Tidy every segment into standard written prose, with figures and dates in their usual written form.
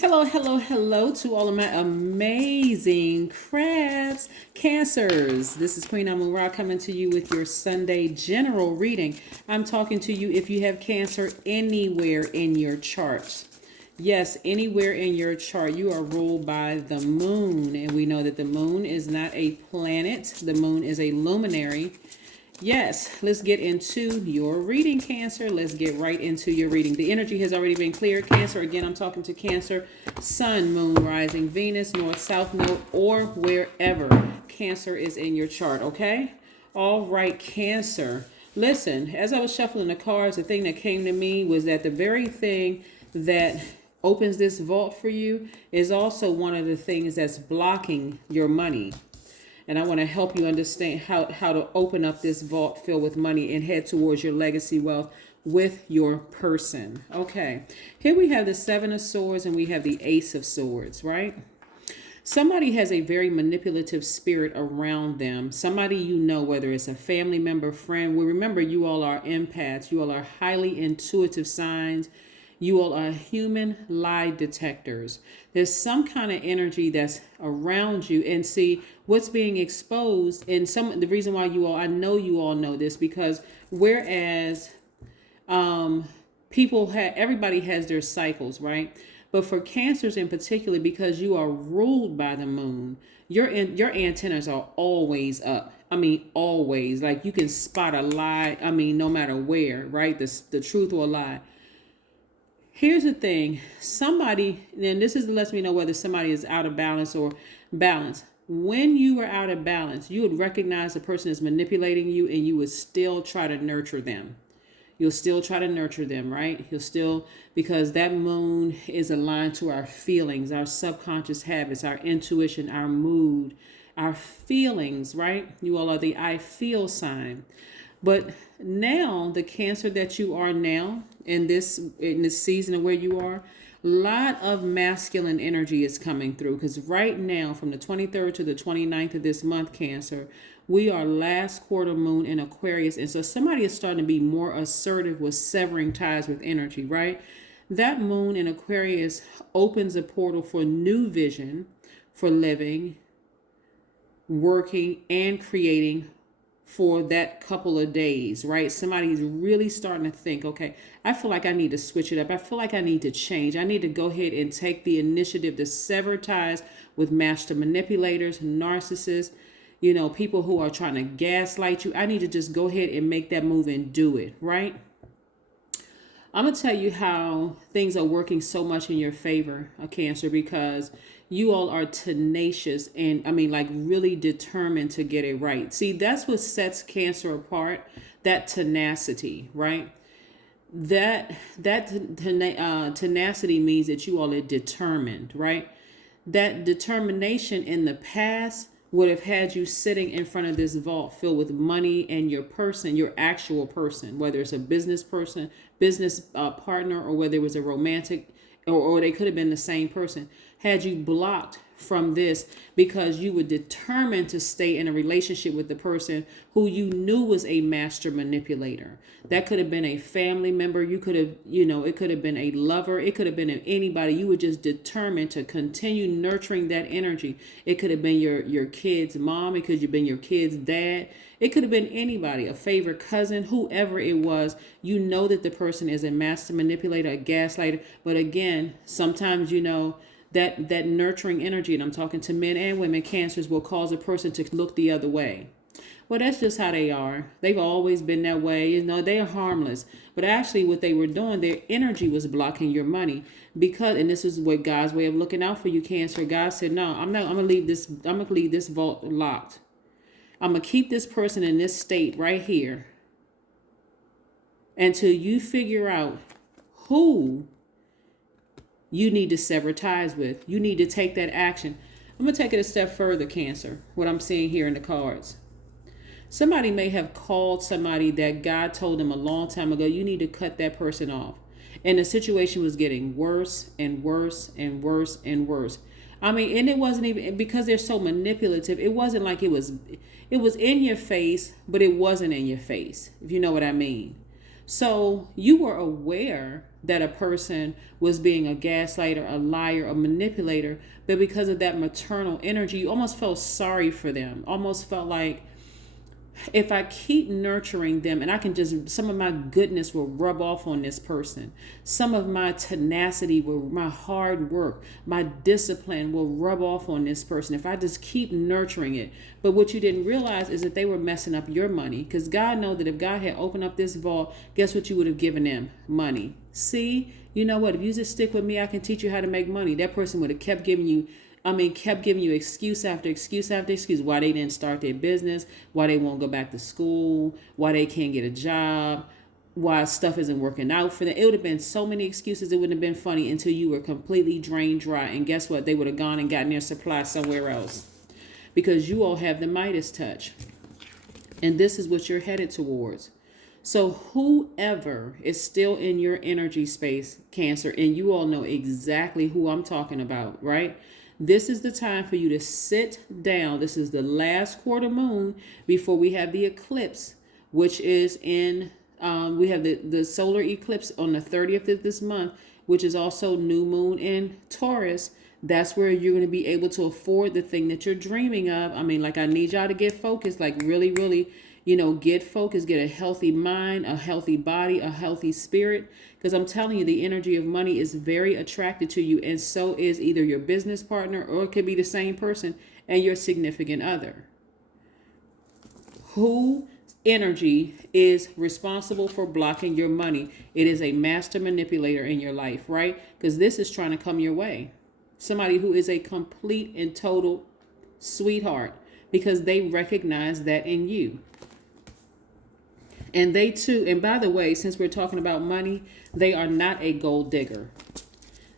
Hello, hello, hello to all of my amazing crabs, cancers. This is Queen Amun Ra coming to you with your Sunday general reading. I'm talking to you if you have cancer anywhere in your charts. Yes, anywhere in your chart, you are ruled by the moon. And we know that the moon is not a planet. The moon is a luminary. Yes, let's get into your reading, Cancer. Let's get right into your reading. The energy has already been cleared, Cancer. Again, I'm talking to Cancer, Sun, Moon, Rising, Venus, North, South Node, or wherever Cancer is in your chart, okay? All right, Cancer. Listen, as I was shuffling the cards, the thing that came to me was that the very thing that opens this vault for you is also one of the things that's blocking your money. And I want to help you understand how to open up this vault filled with money and head towards your legacy wealth with your person. Okay, here we have the Seven of Swords and we have the Ace of Swords, right? Somebody has a very manipulative spirit around them. Somebody you know, whether it's a family member, friend. Well, remember, you all are empaths. You all are highly intuitive signs. You all are human lie detectors. There's some kind of energy that's around you, and see what's being exposed. And the reason why I know you all know this, because whereas everybody has their cycles, right? But for cancers in particular, because you are ruled by the moon, your antennas are always up. I mean, always. Like, you can spot a lie. I mean, no matter where, right? The truth or a lie. Here's the thing. Somebody, and this lets me know whether somebody is out of balance or balanced. When you are out of balance, you would recognize the person is manipulating you, and you would still try to nurture them. You'll still try to nurture them, right? You'll still, because that moon is aligned to our feelings, our subconscious habits, our intuition, our mood, our feelings, right? You all are the I feel sign. But now, the Cancer that you are now in this season of where you are, a lot of masculine energy is coming through, because right now, from the 23rd to the 29th of this month, Cancer, we are last quarter moon in Aquarius. And so somebody is starting to be more assertive with severing ties with energy, right? That moon in Aquarius opens a portal for new vision, for living, working, and creating for that couple of days, right? Somebody's really starting to think, okay, I feel like I need to switch it up. I feel like I need to change. I need to go ahead and take the initiative to sever ties with master manipulators, narcissists, people who are trying to gaslight you. I need to just go ahead and make that move and do it, right? I'm going to tell you how things are working so much in your favor, Cancer, because you all are tenacious and really determined to get it right. See, that's what sets Cancer apart, that tenacity, right? That tenacity means that you all are determined, right? That determination in the past would have had you sitting in front of this vault filled with money and your person, your actual person, whether it's a business person, business partner, or whether it was a romantic, or they could have been the same person, had you blocked from this because you were determined to stay in a relationship with the person who you knew was a master manipulator. That could have been a family member. You could have, it could have been a lover. It could have been anybody. You were just determined to continue nurturing that energy. It could have been your kid's mom. It could have been your kid's dad. It could have been anybody, a favorite cousin, whoever it was. You know that the person is a master manipulator, a gaslighter. But again, sometimes, that nurturing energy, and I'm talking to men and women, Cancers, will cause a person to look the other way. Well, that's just how they are. They've always been that way. They are harmless. But actually what they were doing, their energy was blocking your money. And this is what God's way of looking out for you, Cancer. God said, no, I'm gonna leave this vault locked. I'm gonna keep this person in this state right here until you figure out who you need to sever ties with. You need to take that action. I'm going to take it a step further, Cancer, what I'm seeing here in the cards. Somebody may have called somebody that God told them a long time ago, you need to cut that person off. And the situation was getting worse and worse and worse and worse. And it wasn't even, because they're so manipulative, it wasn't like it was in your face, but it wasn't in your face, if you know what I mean. So you were aware that a person was being a gaslighter, a liar, a manipulator, but because of that maternal energy, you almost felt sorry for them, almost felt like, if I keep nurturing them and I can just, some of my goodness will rub off on this person. Some of my tenacity will, my hard work, my discipline will rub off on this person if I just keep nurturing it. But what you didn't realize is that they were messing up your money, because God knows that if God had opened up this vault, guess what you would have given them? Money. See, you know what? If you just stick with me, I can teach you how to make money. That person would have kept giving you excuse after excuse after excuse why they didn't start their business, why they won't go back to school, why they can't get a job, why stuff isn't working out for them. It would have been so many excuses, it wouldn't have been funny until you were completely drained dry. And guess what? They would have gone and gotten their supply somewhere else, because you all have the Midas touch. And this is what you're headed towards. So whoever is still in your energy space, Cancer, and you all know exactly who I'm talking about, right? This is the time for you to sit down. This is the last quarter moon before we have the eclipse, which is in, we have the solar eclipse on the 30th of this month, which is also new moon in Taurus. That's where you're going to be able to afford the thing that you're dreaming of. I mean, like, I need y'all to get focused, like really, really, get focused, get a healthy mind, a healthy body, a healthy spirit. Because I'm telling you, the energy of money is very attracted to you. And so is either your business partner, or it could be the same person and your significant other. Who energy is responsible for blocking your money? It is a master manipulator in your life, right? Because this is trying to come your way. Somebody who is a complete and total sweetheart, because they recognize that in you. And they too, and by the way, since we're talking about money, they are not a gold digger.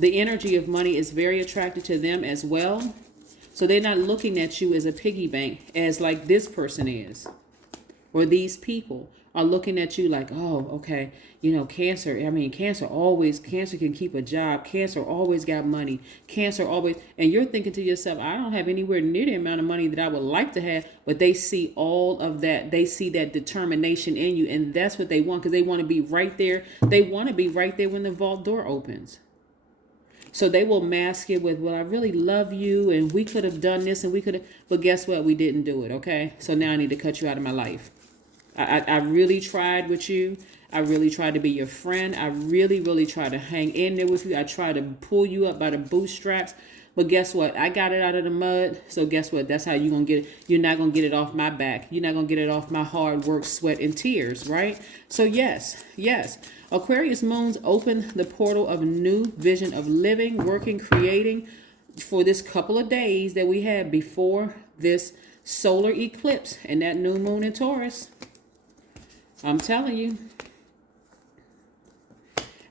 The energy of money is very attracted to them as well. So they're not looking at you as a piggy bank, as like this person is, or these people are looking at you like, oh, okay, Cancer, Cancer can keep a job. Cancer always got money. Cancer always, and you're thinking to yourself, I don't have anywhere near the amount of money that I would like to have, but they see all of that. They see that determination in you, and that's what they want, because they want to be right there. They want to be right there when the vault door opens. So they will mask it with, well, I really love you, and we could have done this, and we could have, but guess what? We didn't do it, okay? So now I need to cut you out of my life. I really tried with you. I really tried to be your friend. I really, really tried to hang in there with you. I tried to pull you up by the bootstraps. But guess what? I got it out of the mud. So guess what? That's how you're going to get it. You're not going to get it off my back. You're not going to get it off my hard work, sweat, and tears, right? So yes. Aquarius moons open the portal of new vision of living, working, creating for this couple of days that we had before this solar eclipse and that new moon in Taurus. I'm telling you.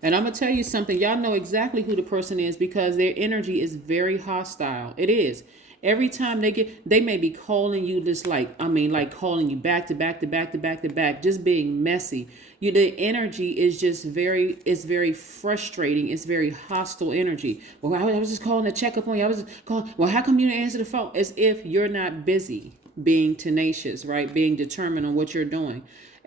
And I'm going to tell you something. Y'all know exactly who the person is, because their energy is very hostile. It is. Every time they may be calling you just like calling you back to back to back to back to back, just being messy. The energy is just very frustrating. It's very hostile energy. Well, I was just calling to check up on you. I was just calling. Well, how come you didn't answer the phone? As if you're not busy being tenacious, right? Being determined on what you're doing.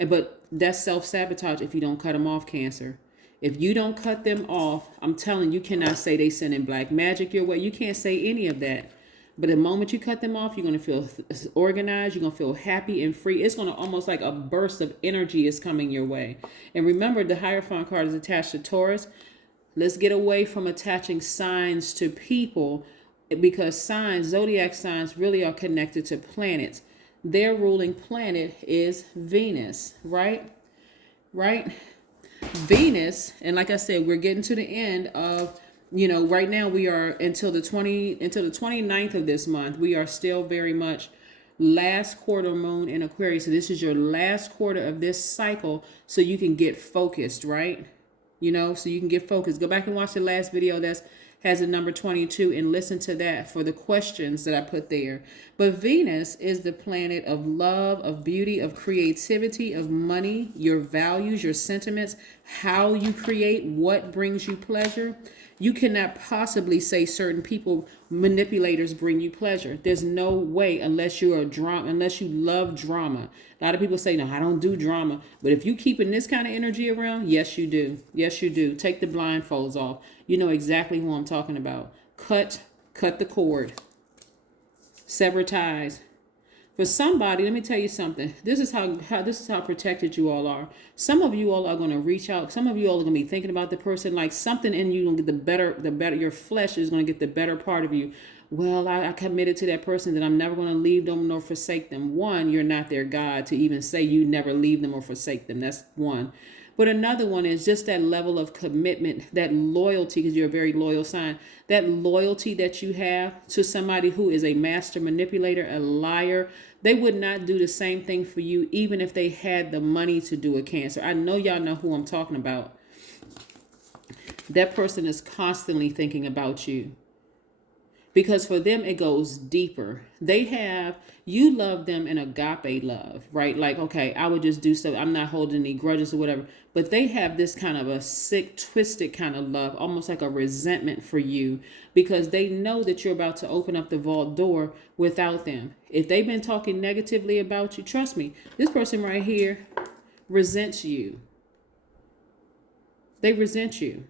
But that's self-sabotage if you don't cut them off, Cancer. If you don't cut them off, I'm telling you, cannot say they sending black magic your way. You can't say any of that. But the moment you cut them off, you're going to feel organized. You're going to feel happy and free. It's going to almost like a burst of energy is coming your way. And remember, the Hierophant card is attached to Taurus. Let's get away from attaching signs to people, because signs, zodiac signs, really are connected to planets. Their ruling planet is Venus, right? Venus, and like I said, we're getting to the end of, right now we are until the 29th of this month. We are still very much last quarter moon in Aquarius. So this is your last quarter of this cycle, so you can get focused, right? So you can get focused. Go back and watch the last video that's has a number 22 and listen to that for the questions that I put there. But Venus is the planet of love, of beauty, of creativity, of money, your values, your sentiments, how you create, what brings you pleasure. You cannot possibly say certain people, manipulators, bring you pleasure. There's no way, unless you're a drama, unless you love drama. A lot of people say, no, I don't do drama. But if you keeping this kind of energy around, yes, you do. Yes, you do. Take the blindfolds off. You know exactly who I'm talking about. Cut the cord. Sever ties. For somebody, let me tell you something. This is how protected you all are. Some of you all are going to reach out. Some of you all are going to be thinking about the person, like something in you going to get the better. Your flesh is going to get the better part of you. Well, I committed to that person that I'm never going to leave them nor forsake them. One, you're not their God to even say you never leave them or forsake them. That's one. But another one is just that level of commitment, that loyalty, because you're a very loyal sign, that loyalty that you have to somebody who is a master manipulator, a liar. They would not do the same thing for you, even if they had the money to do a Cancer. I know y'all know who I'm talking about. That person is constantly thinking about you. Because for them, it goes deeper. You love them in agape love, right? Like, okay, I would just do stuff. I'm not holding any grudges or whatever. But they have this kind of a sick, twisted kind of love, almost like a resentment for you, because they know that you're about to open up the vault door without them. If they've been talking negatively about you, trust me, this person right here resents you. They resent you.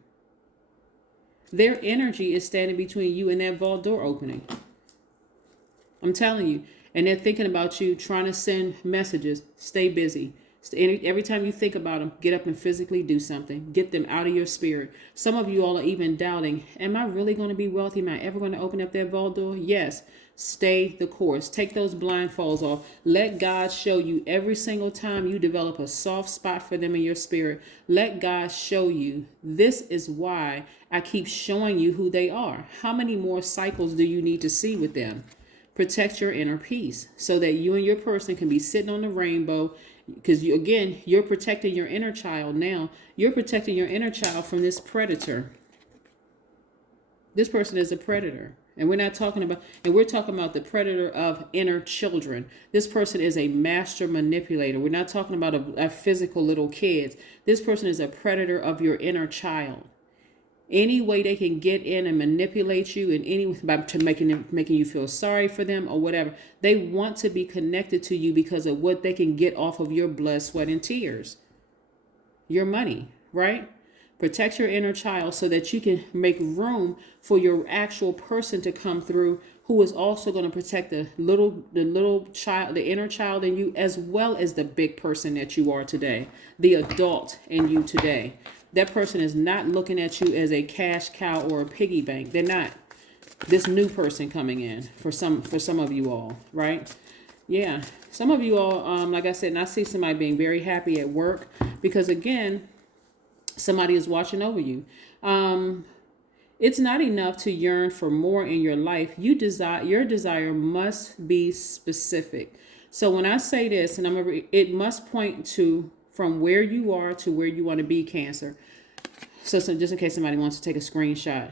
Their energy is standing between you and that vault door opening. I'm telling you. And they're thinking about you, trying to send messages. Stay busy. Every time you think about them, get up and physically do something. Get them out of your spirit. Some of you all are even doubting, am I really going to be wealthy? Am I ever going to open up that vault door? Yes. Stay the course. Take those blindfolds off. Let God show you every single time you develop a soft spot for them in your spirit. Let God show you. This is why I keep showing you who they are. How many more cycles do you need to see with them? Protect your inner peace so that you and your person can be sitting on the rainbow. Because you're protecting your inner child now. You're protecting your inner child from this predator. This person is a predator. And we're talking about the predator of inner children. This person is a master manipulator. We're not talking about a physical little kids. This person is a predator of your inner child. Any way they can get in and manipulate you in any by making you feel sorry for them or whatever. They want to be connected to you because of what they can get off of your blood, sweat, and tears. Your money, right? Protect your inner child so that you can make room for your actual person to come through, who is also going to protect the little child, the inner child in you, as well as the big person that you are today, the adult in you today. That person is not looking at you as a cash cow or a piggy bank. They're not. This new person coming in for some of you all, right? Yeah. Some of you all, like I said, and I see somebody being very happy at work because, again, somebody is watching over you. It's not enough to yearn for more in your life. Your desire must be specific. So when I say this, and it must point to from where you are to where you want to be, Cancer. So just in case somebody wants to take a screenshot.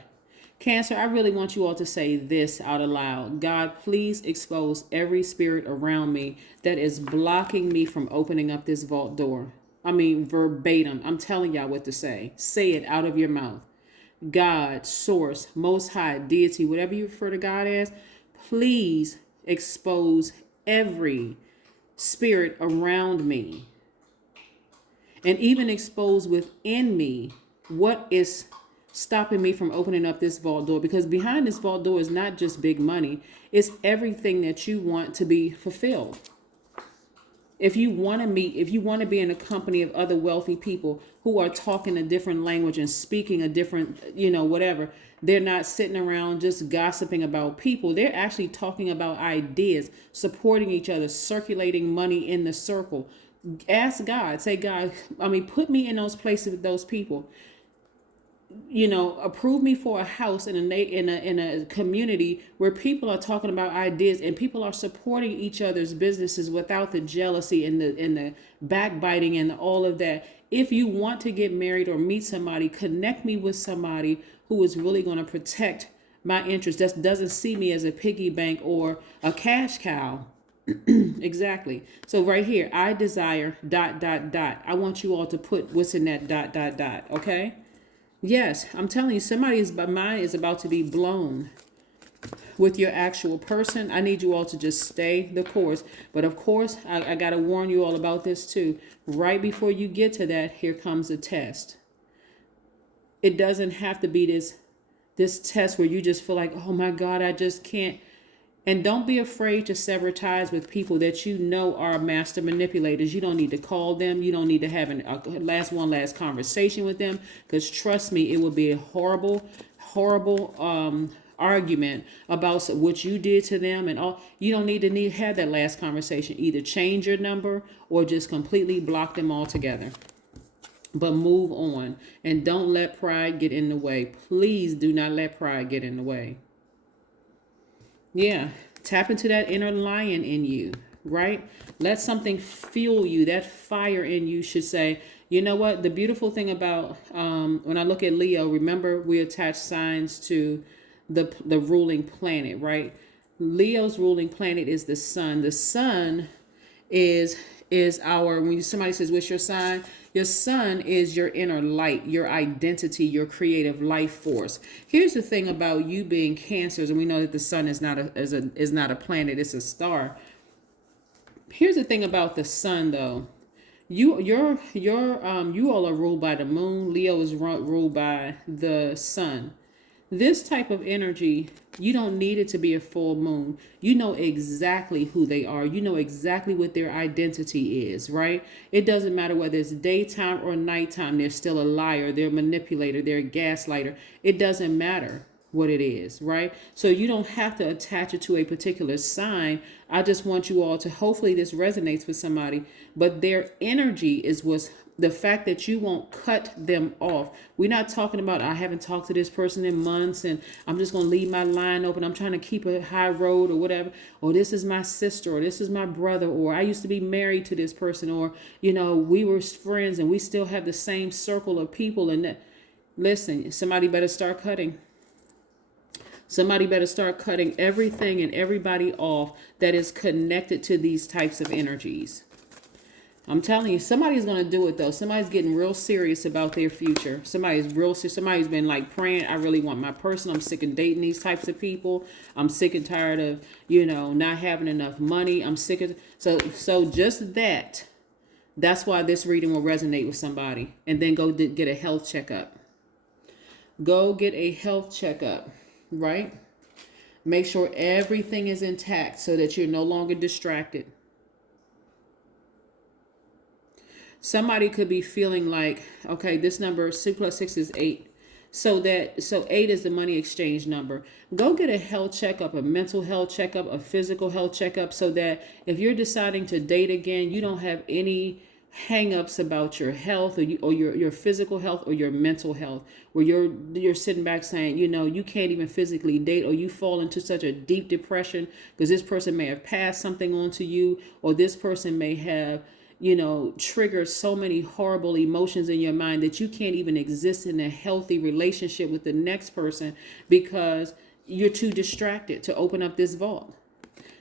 Cancer, I really want you all to say this out aloud. God, please expose every spirit around me that is blocking me from opening up this vault door. I mean, verbatim. I'm telling y'all what to say. Say it out of your mouth. God, source, most high, deity, whatever you refer to God as, please expose every spirit around me. And even expose within me what is stopping me from opening up this vault door. Because behind this vault door is not just big money. It's everything that you want to be fulfilled. If you want to be in a company of other wealthy people who are talking a different language and speaking a different, whatever, they're not sitting around just gossiping about people. They're actually talking about ideas, supporting each other, circulating money in the circle. Ask God, say, God, put me in those places with those people. Approve me for a house in a community where people are talking about ideas and people are supporting each other's businesses without the jealousy and the backbiting and all of that. If you want to get married or meet somebody, connect me with somebody who is really going to protect my interests. That doesn't see me as a piggy bank or a cash cow. Exactly. So right here, I desire ... I want you all to put what's in that ... Okay. Yes, I'm telling you, somebody's mind is about to be blown with your actual person. I need you all to just stay the course. But of course, I got to warn you all about this too. Right before you get to that, here comes a test. It doesn't have to be this test where you just feel like, oh my God, I just can't. And don't be afraid to sever ties with people that you know are master manipulators. You don't need to call them. You don't need to have a last conversation with them. Because trust me, it will be a horrible argument about what you did to them and all. You don't need to have that last conversation. Either change your number or just completely block them altogether. But move on. And don't let pride get in the way. Please do not let pride get in the way. Yeah, tap into that inner lion in you, right? Let something fuel you. That fire in you should say, you know what? The beautiful thing about when I look at Leo, remember we attach signs to the ruling planet, right? Leo's ruling planet is the sun. The sun is our, when somebody says, what's your sign? Your sun is your inner light, your identity, your creative life force. Here's the thing about you being Cancers, and we know that the sun is not a planet, it's a star. Here's the thing about the sun, though. You all are ruled by the moon. Leo is ruled by the sun. This type of energy, you don't need it to be a full moon. You know exactly who they are. You know exactly what their identity is, right? It doesn't matter whether it's daytime or nighttime. They're still a liar. They're a manipulator. They're a gaslighter. It doesn't matter what it is, right? So you don't have to attach it to a particular sign. I just want you all to, hopefully this resonates with somebody, but their energy is what's the fact that you won't cut them off. We're not talking about, I haven't talked to this person in months and I'm just going to leave my line open. I'm trying to keep a high road or whatever. Or this is my sister, or this is my brother, or I used to be married to this person, or, you know, we were friends and we still have the same circle of people. And that, listen, somebody better start cutting. Somebody better start cutting everything and everybody off that is connected to these types of energies. I'm telling you, somebody's going to do it, though. Somebody's getting real serious about their future. Somebody's real serious. Somebody's been like praying, I really want my person. I'm sick of dating these types of people. I'm sick and tired of, you know, not having enough money. I'm sick of, so just that. That's why this reading will resonate with somebody. And then go get a health checkup. Go get a health checkup, right? Make sure everything is intact so that you're no longer distracted. Somebody could be feeling like, okay, this number 6 + 6 is 8. So 8 is the money exchange number. Go get a health checkup, a mental health checkup, a physical health checkup, so that if you're deciding to date again, you don't have any hang-ups about your health or your physical health or your mental health, where you're sitting back saying, you know, you can't even physically date, or you fall into such a deep depression because this person may have passed something on to you, or this person may have, you know, trigger so many horrible emotions in your mind that you can't even exist in a healthy relationship with the next person because you're too distracted to open up this vault.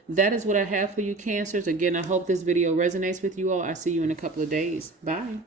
That is what I have for you, Cancers. Again, I hope this video resonates with you all. I see you in a couple of days. Bye.